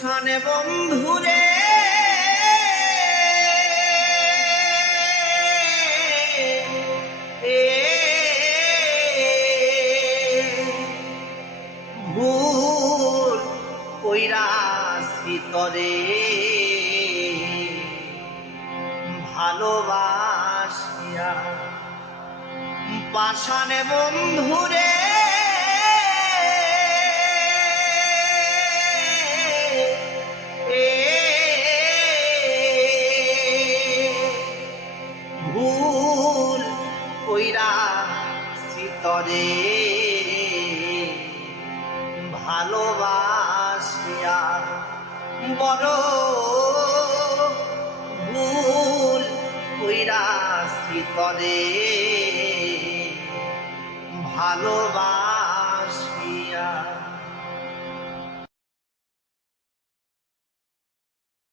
শোনে বন্ধুরে ভুল কইরাছি তরে ভালোবাসিয়া পাশানে বন্ধুরে ভুল কইরাছি তরে ভালোবাসিয়া বড় ভুল কইরাছি তরে ভালোবাসিয়া